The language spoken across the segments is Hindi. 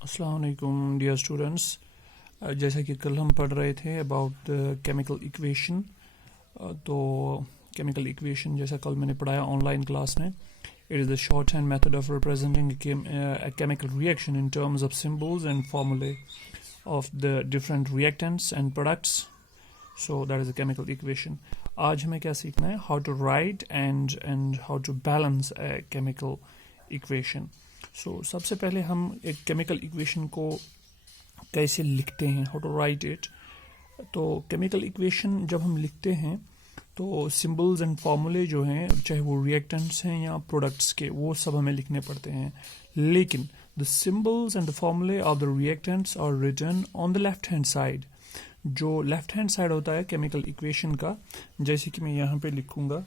अस्सलाम वालेकुम डियर स्टूडेंट्स। जैसा कि कल हम पढ़ रहे थे अबाउट द केमिकल इक्वेशन। तो केमिकल इक्वेशन जैसा कल मैंने पढ़ाया ऑनलाइन क्लास में, it is the short hand method of representing a chemical reaction in terms of symbols and formulae of the different reactants and products. So that is a chemical equation. आज हमें क्या सीखना है? How to write and how to balance a chemical equation. So सबसे पहले हम एक केमिकल इक्वेशन को कैसे लिखते हैं, हाउ टू राइट इट। तो केमिकल इक्वेशन जब हम लिखते हैं तो सिंबल्स एंड फार्मूले जो हैं, चाहे वो रिएक्टेंट्स हैं या प्रोडक्ट्स के, वो सब हमें लिखने पड़ते हैं। लेकिन the symbols and the formulae of the reactants are written on the left hand side. जो लेफ्ट हैंड साइड होता है केमिकल इक्वेशन का, जैसे कि मैं यहाँ पे लिखूंगा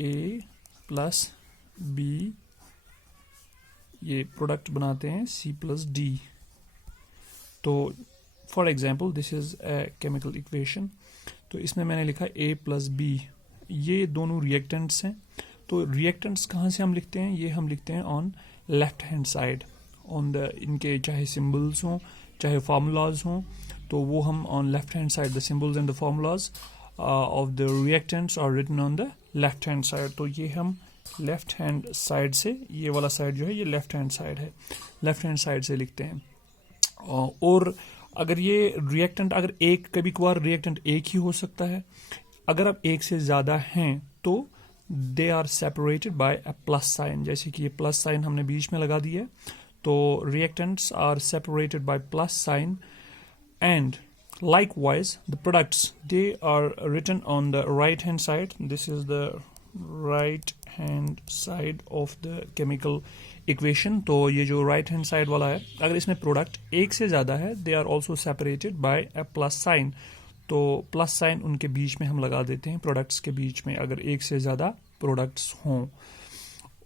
A प्लस बी, ये प्रोडक्ट बनाते हैं C प्लस D। तो for example this is a chemical equation. तो इसमें मैंने लिखा A प्लस बी, ये दोनों रिएक्टेंट्स हैं। तो रिएक्टेंट्स कहाँ से हम लिखते हैं? ये हम लिखते हैं on left hand side, on the इनके चाहे सिंबल्स हों चाहे फार्मूलाज हों, तो वो हम on left hand side, the symbols and the formulas of the reactants are written on the left hand side. तो ये हम लेफ्ट हैंड साइड से, ये वाला साइड जो है ये लेफ्ट हैंड साइड है, लेफ्ट हैंड साइड से लिखते हैं। और अगर ये रिएक्टेंट, अगर एक, कभी कभार रिएक्टेंट एक ही हो सकता है, अगर अब एक से ज़्यादा हैं तो they are separated by a plus sign. जैसे कि ये प्लस साइन हमने बीच में लगा दिया है, तो reactants are separated by plus sign. And likewise the products, they are written on the right hand side. This is the right hand side of the chemical equation. तो ये जो right hand side वाला है, अगर इसमें प्रोडक्ट एक से ज़्यादा है, they are also separated by a plus sign. तो प्लस साइन उनके बीच में हम लगा देते हैं, प्रोडक्ट्स के बीच में, अगर एक से ज़्यादा प्रोडक्ट्स हों।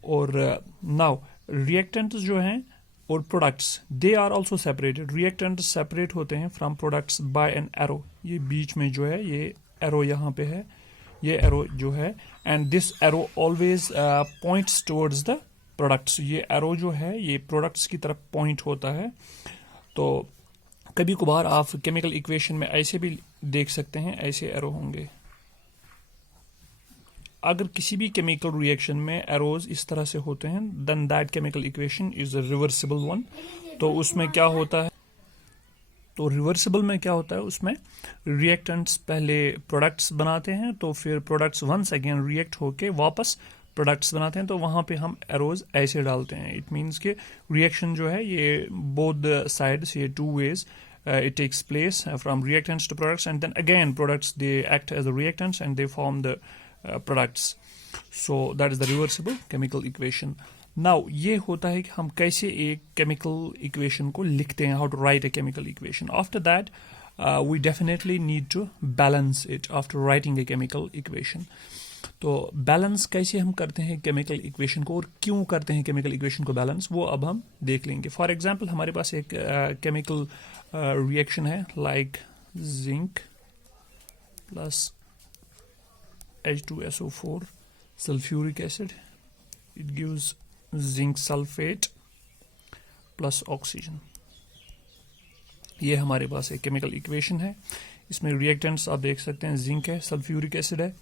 और नाउ रिएक्टेंट्स जो हैं और products, they are also separated. Reactants separate होते हैं from products by an arrow. ये बीच में जो है ये एरो यहाँ पे है, ये एरो जो है, and this arrow always points towards the products. ये एरो जो है ये प्रोडक्ट्स की तरफ पॉइंट होता है। तो कभी कभार आप केमिकल इक्वेशन में ऐसे भी देख सकते हैं, ऐसे एरो होंगे। अगर किसी भी केमिकल रिएक्शन में एरोज इस तरह से होते हैं, then that chemical equation is a reversible one. तो उसमें क्या होता है, तो रिवर्सिबल में क्या होता है, उसमें रिएक्टेंट्स पहले प्रोडक्ट्स बनाते हैं, तो फिर प्रोडक्ट्स वंस अगेन रिएक्ट होके वापस प्रोडक्ट्स बनाते हैं, तो वहाँ पे हम एरोज ऐसे डालते हैं। इट मीन्स कि रिएक्शन जो है ये बोथ साइड्स, ये two ways it takes place from reactants to products, and then again products, they act as the reactants and they form the products. So that is the reversible chemical equation. Now ये होता है कि हम कैसे एक chemical equation को लिखते हैं, how to write a chemical equation. After that we definitely need to balance it after writing a chemical equation. तो बैलेंस कैसे हम करते हैं केमिकल इक्वेशन को, और क्यों करते हैं केमिकल इक्वेशन को बैलेंस, वो अब हम देख लेंगे। फॉर एग्जांपल हमारे पास एक केमिकल रिएक्शन है, like zinc plus H2SO4 sulphuric acid, it gives zinc sulphate plus oxygen. ये हमारे पास एक केमिकल इक्वेशन है। इसमें रिएक्टेंट्स आप देख सकते हैं, जिंक है, सल्फ्यूरिक एसिड है,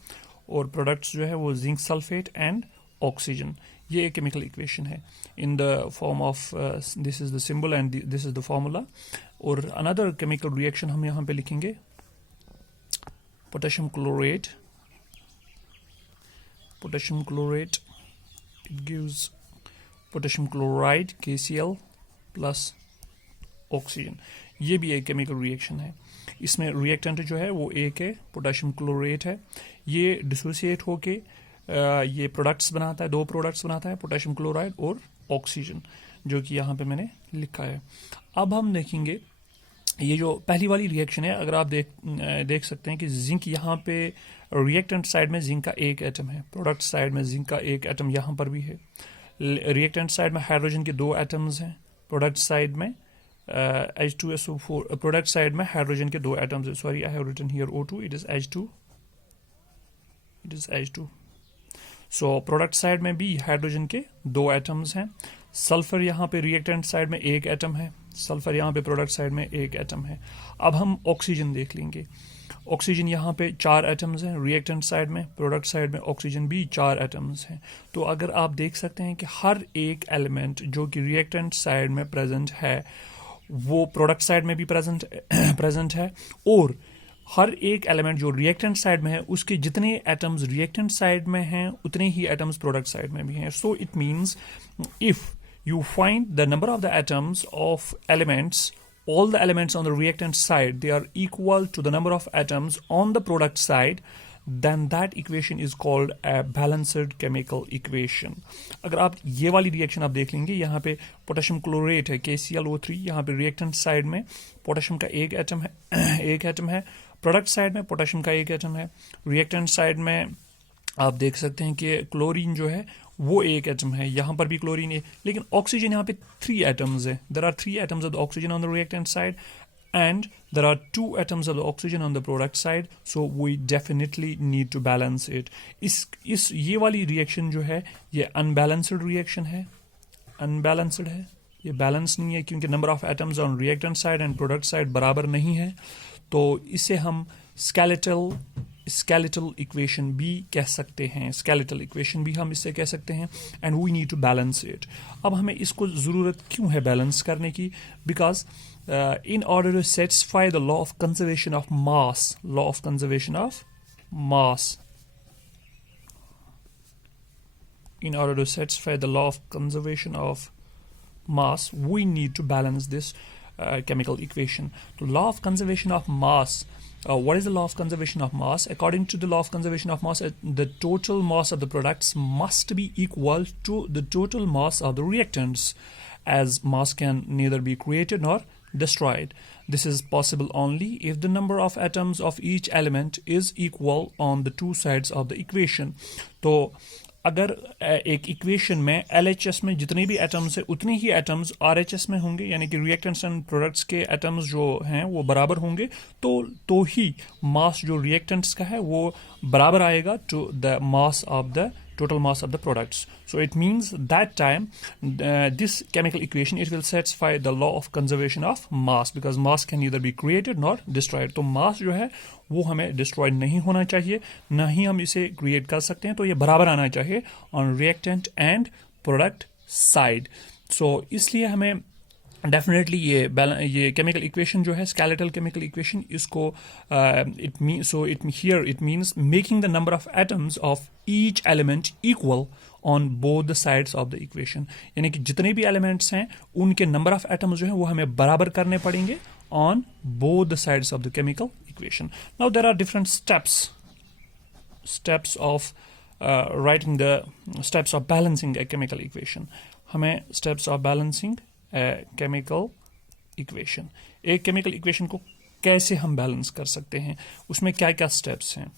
और प्रोडक्ट्स जो है वो जिंक सल्फेट एंड ऑक्सीजन। ये एक केमिकल इक्वेशन है इन the form of, this is the symbol and this is the formula. और अनदर केमिकल रिएक्शन हम यहाँ पे लिखेंगे, potassium chlorate, potassium chlorate, it gives potassium chloride KCl plus oxygen. ये भी एक केमिकल रिएक्शन है। इसमें रिएक्टेंट जो है वो एक है, पोटेशियम क्लोरेट है। ये डिसोसिएट होके ये प्रोडक्ट्स बनाता है, दो प्रोडक्ट्स बनाता है, पोटेशियम क्लोराइड और ऑक्सीजन, जो कि यहाँ पे मैंने लिखा है। अब हम देखेंगे ये जो पहली वाली रिएक्शन है, अगर आप देख सकते हैं कि जिंक यहाँ पे रिएक्टेंट साइड में जिंक का एक एटम है, प्रोडक्ट साइड में जिंक का एक एटम यहाँ पर भी है। रिएक्टेंट साइड में हाइड्रोजन के दो एटम्स हैं, प्रोडक्ट साइड में H2SO4, प्रोडक्ट साइड में हाइड्रोजन के दो एटम्स है। Sorry, I have written here O2, it is H2, it is H2। So product side में भी हाइड्रोजन के दो एटम्स हैं। सल्फर यहाँ पे रिएक्टेंट साइड में एक एटम है, सल्फर यहाँ पे प्रोडक्ट साइड में एक एटम है। अब हम ऑक्सीजन देख लेंगे। ऑक्सीजन यहाँ पे 4 एटम्स हैं रिएक्टेंट साइड में, प्रोडक्ट साइड में ऑक्सीजन भी 4 एटम्स हैं। तो अगर आप देख सकते हैं कि हर एक एलिमेंट जो कि रिएक्टेंट साइड में प्रेजेंट है वो प्रोडक्ट साइड में भी प्रेजेंट है, और हर एक एलिमेंट जो रिएक्टेंट साइड में है उसके जितने एटम्स रिएक्टेंट साइड में हैं उतने ही एटम्स प्रोडक्ट साइड में भी हैं। So it means if you find the number of the atoms of elements, all the elements on the reactant side, they are equal to the number of atoms on the product side, then that equation is called a balanced chemical equation. अगर आप ये वाली रिएक्शन आप देख लेंगे, यहाँ पे पोटेशियम क्लोरेट है KClO3, यहाँ पे रिएक्टेंट साइड में पोटेशियम का एक एटम है, प्रोडक्ट साइड में पोटेशियम का एक एटम है, रिएक्टेंट साइड में आप देख सकते हैं कि क्लोरीन जो है वो एक एटम है, यहाँ पर भी क्लोरीन है, लेकिन ऑक्सीजन यहाँ पे 3 एटम्स है। There are 3 atoms of the oxygen on the reactant side and there are 2 atoms of the oxygen on the product side, so we definitely need to balance it. इस ये वाली रिएक्शन जो है ये अनबैलेंस्ड रिएक्शन है, अनबैलेंस्ड है, ये बैलेंस नहीं है क्योंकि number of atoms on reactant side and product side बराबर नहीं है। तो इसे हम स्केलेटल इक्वेशन भी कह सकते हैं, स्केलेटल इक्वेशन भी हम इससे कह सकते हैं, and we need to balance it. अब हमें इसको ज़रूरत क्यों है बैलेंस करने की? Because in order to satisfy the law of conservation of mass, in order to satisfy the law of conservation of mass, we need to balance this chemical equation. The law of conservation of mass, what is the law of conservation of mass? According to the law of conservation of mass, the total mass of the products must be equal to the total mass of the reactants, as mass can neither be created nor destroyed. This is possible only if the number of atoms of each element is equal on the two sides of the equation. तो अगर एक इक्वेशन में LHS में जितने भी एटम्स है उतने ही एटम्स RHS में होंगे, यानी कि रिएक्टेंट्स एंड प्रोडक्ट्स के एटम्स जो हैं वो बराबर होंगे, तो ही मास जो रिएक्टेंट्स का है वो बराबर आएगा to the mass of the total mass of the products. So it means that time this chemical equation, it will satisfy the law of conservation of mass, because mass can neither be created nor destroyed. तो mass जो है वो हमें destroy नहीं होना चाहिए, ना ही हम इसे create कर सकते हैं, तो ये बराबर आना चाहिए on reactant and product side. So इसलिए हमें डेफिनेटली ये केमिकल इक्वेशन जो है स्केलेटल केमिकल इक्वेशन, इसको it means making the number of atoms of each element equal on both the sides of the equation, यानी कि जितने भी एलिमेंट्स हैं उनके नंबर ऑफ एटम्स जो है वो हमें बराबर करने पड़ेंगे on both the sides of the chemical equation. Now there are different steps of writing the steps of balancing a chemical equation. हमें steps of balancing chemical equation, एक केमिकल इक्वेशन को कैसे हम बैलेंस कर सकते हैं, उसमें क्या क्या स्टेप्स हैं.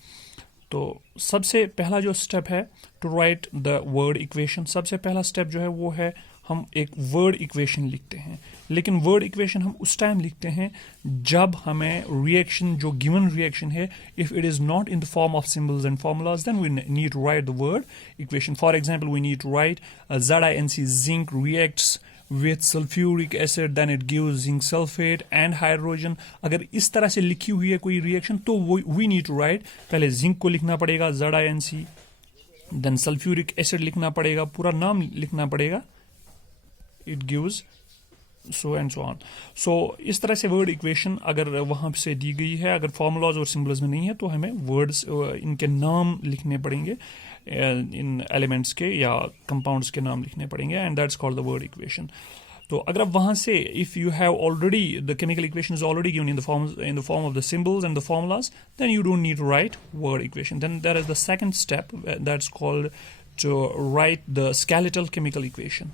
तो सबसे पहला जो स्टेप है to write the word equation, सबसे पहला स्टेप जो है वो है हम एक वर्ड इक्वेशन लिखते हैं. लेकिन वर्ड इक्वेशन हम उस टाइम लिखते हैं जब हमें रिएक्शन, जो गिवन रिएक्शन है, if it is not in the form of symbols and formulas, then we need to write the word equation. For example, we need to write ZnC, zinc reacts with sulfuric acid, then it gives zinc sulfate and hydrogen. अगर इस तरह से लिखी हुई है कोई रिएक्शन तो we need to write, पहले जिंक को लिखना पड़ेगा ZnC, then सल्फ्यूरिक एसिड लिखना पड़ेगा, पूरा नाम लिखना पड़ेगा, it gives so and so on. So इस तरह से वर्ड इक्वेशन अगर वहाँ से दी गई है, अगर फॉर्मूलाज और सिंबल्स में नहीं है तो हमें वर्ड्स, इनके नाम लिखने पड़ेंगे, इन एलिमेंट्स के या कंपाउंड्स के नाम लिखने पड़ेंगे, and that's called the word equation. तो अगर आप वहाँ से, if you have already the chemical equation is already given in the form of the symbols and the formulas, then you don't need to write word equation. Then there is the second step, that's called to write the skeletal chemical equation.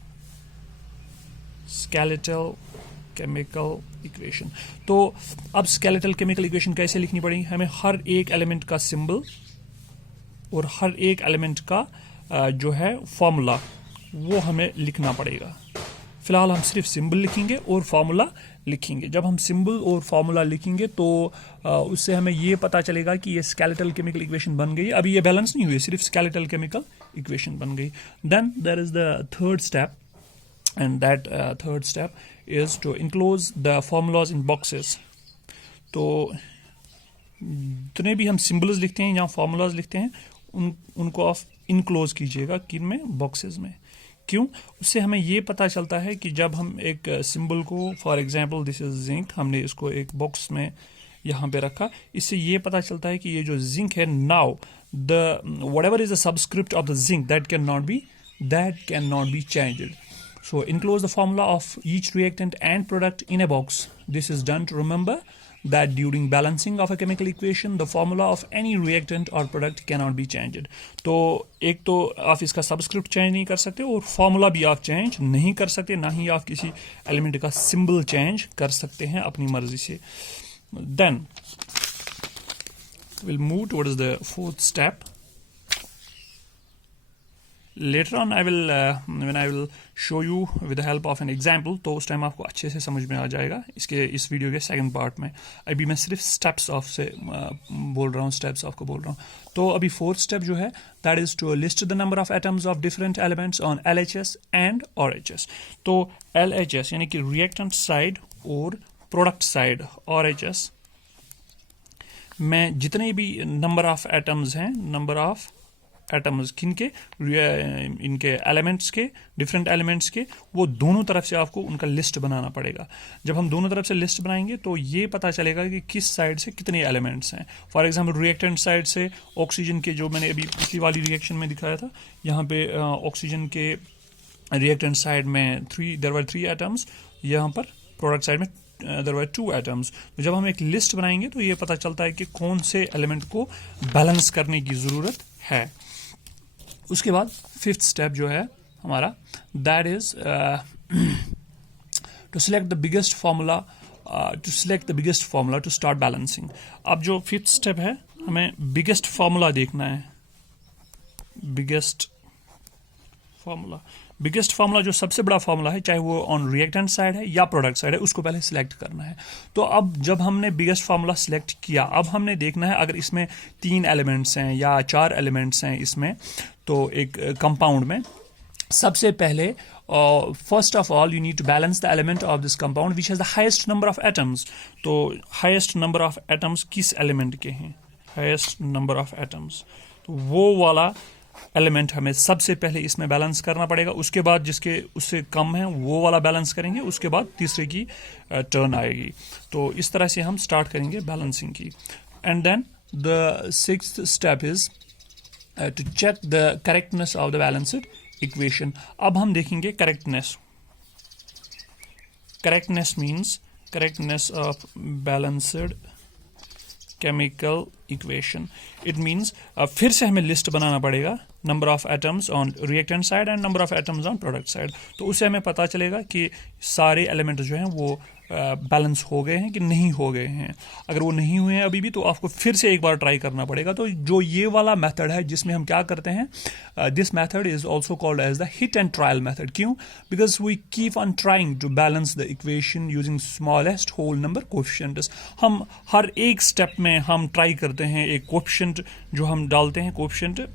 Skeletal chemical equation. तो अब स्केलेटल केमिकल इक्वेशन कैसे लिखनी पड़ेगी? हमें हर एक एलिमेंट का सिंबल और हर एक एलिमेंट का जो है फॉर्मूला वो हमें लिखना पड़ेगा. फिलहाल हम सिर्फ सिंबल लिखेंगे और फॉर्मूला लिखेंगे. जब हम सिंबल और फॉर्मूला लिखेंगे तो उससे हमें ये पता चलेगा कि ये स्केलेटल केमिकल इक्वेशन बन गई. अभी ये बैलेंस नहीं हुई, सिर्फ स्केलेटल केमिकल इक्वेशन बन गई. Then there is the third step, and that third step is to enclose the formulas in boxes. तो जितने भी हम सिम्बल्स लिखते हैं या फार्मूलाज लिखते हैं उनको आप इनक्लोज कीजिएगा किन में, बॉक्सेस में. क्यों? उससे हमें ये पता चलता है कि जब हम एक सिंबल को, for example this is zinc, हमने इसको एक बॉक्स में यहाँ पे रखा, इससे ये पता चलता है कि ये जो जिंक है, now the whatever is the subscript of the zinc that can not be changed. So enclose the formula of each reactant and product in a box. This is done to remember that during balancing of a chemical equation, the formula of any reactant or product cannot be changed. तो एक तो आप इसका सबस्क्रिप्ट चेंज नहीं कर सकते और फॉर्मूला भी आप चेंज नहीं कर सकते, ना ही आप किसी एलिमेंट का सिंबल चेंज कर सकते हैं अपनी मर्जी से. Then we'll move towards the fourth step. Later on I will when I will show you with the help of an example, तो उस टाइम आपको अच्छे से समझ में आ जाएगा इस वीडियो के सेकंड पार्ट में. अभी मैं सिर्फ स्टेप्स ऑफ से बोल रहा हूँ, स्टेप्स ऑफ को बोल रहा हूँ. तो अभी फोर्थ स्टेप जो है, that is to list the number of atoms of different elements on LHS and RHS. तो LHS यानी कि रिएक्टेंट साइड और प्रोडक्ट साइड RHS में जितने भी नंबर ऑफ एटम्स हैं, नंबर ऑफ एटम्स किनके, इनके एलिमेंट्स के, डिफरेंट एलिमेंट्स के, वो दोनों तरफ से आपको उनका लिस्ट बनाना पड़ेगा. जब हम दोनों तरफ से लिस्ट बनाएंगे तो ये पता चलेगा कि किस साइड से कितने एलिमेंट्स हैं. फॉर एग्जांपल रिएक्टेंट साइड से ऑक्सीजन के, जो मैंने अभी पिछली वाली रिएक्शन में दिखाया था, यहाँ पे ऑक्सीजन के रिएक्टेंट साइड में देयर वर 3 एटम्स, यहाँ पर प्रोडक्ट साइड में देयर वर 2 एटम्स. तो जब हम एक लिस्ट बनाएंगे तो ये पता चलता है कि कौन से एलिमेंट को बैलेंस करने की ज़रूरत है. उसके बाद फिफ्थ स्टेप जो है हमारा, that is to select the biggest formula to start balancing. अब जो फिफ्थ स्टेप है, हमें बिगेस्ट फार्मूला देखना है. बिगेस्ट फार्मूला जो सबसे बड़ा फार्मूला है, चाहे वो ऑन रिएक्टेंट साइड है या प्रोडक्ट साइड है, उसको पहले सिलेक्ट करना है. तो अब जब हमने बिगेस्ट फार्मूला सिलेक्ट किया, अब हमने देखना है अगर इसमें 3 एलिमेंट्स हैं या 4 एलिमेंट्स हैं इसमें, तो एक कंपाउंड में सबसे पहले first of all you need to balance the element of this compound which has the highest number of atoms. तो हाईएस्ट नंबर ऑफ एटम्स किस एलिमेंट के हैं, हाईएस्ट नंबर ऑफ एटम्स, तो वो वाला एलिमेंट हमें सबसे पहले इसमें बैलेंस करना पड़ेगा. उसके बाद जिसके उससे कम है वो वाला बैलेंस करेंगे, उसके बाद तीसरे की टर्न आएगी. तो इस तरह से हम स्टार्ट करेंगे बैलेंसिंग की. And then the sixth step is to check the correctness of the balanced equation. अब हम देखेंगे correctness. Correctness means correctness of balanced chemical equation. It means फिर से हमें लिस्ट बनाना पड़ेगा, number of atoms on reactant side and number of atoms on product side. तो उससे हमें पता चलेगा कि सारे एलिमेंट जो हैं वो बैलेंस हो गए हैं कि नहीं हो गए हैं. अगर वो नहीं हुए हैं अभी भी, तो आपको फिर से एक बार ट्राई करना पड़ेगा. तो जो ये वाला मेथड है जिसमें हम क्या करते हैं, this method is also called as the hit and trial method. क्यों? Because we keep on trying to balance the equation using smallest whole number coefficients. हम हर एक स्टेप में हम ट्राई करते हैं एक कोएफिशिएंट जो हम डालते हैं, कोएफिशिएंट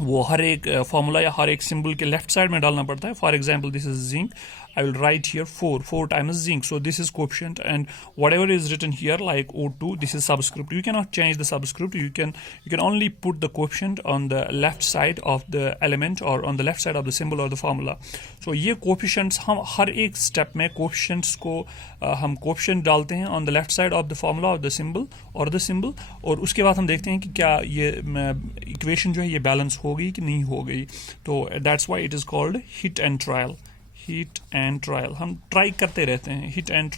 वो हर एक फॉर्मूला या हर एक सिंबल के लेफ्ट साइड में डालना पड़ता है. For example this is zinc, I will write here 4 times zinc, so this is coefficient, and whatever is written here like O2, this is subscript. You cannot change the subscript. You can only put the coefficient on the left side of the element or on the left side of the symbol or the formula. So ये coefficients हम हर एक step में coefficients को हम coefficient डालते हैं on the left side of the formula or the symbol, और उसके बाद हम देखते हैं कि क्या ये equation जो है ये balance हो गई कि नहीं हो गई. तो that's why it is called hit and trial. Heat and trial, हम ट्राई करते रहते हैं. Hit and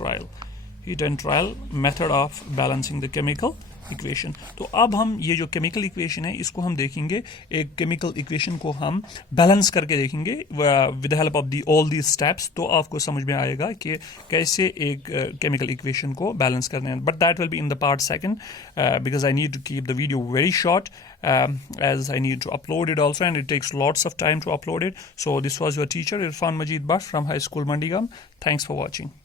trial method of balancing the chemical equation. तो अब हम ये जो केमिकल इक्वेशन है इसको हम देखेंगे, एक केमिकल इक्वेशन को हम बैलेंस करके देखेंगे with the help of all these steps. तो आपको समझ में आएगा कि कैसे एक केमिकल इक्वेशन को बैलेंस करना है. But that will be in the part second, because I need to keep the video very short as I need to upload it also, and it takes lots of time to upload it. So this was your teacher Irfan Majid Bhatt from High School Mandigam. Thanks for watching.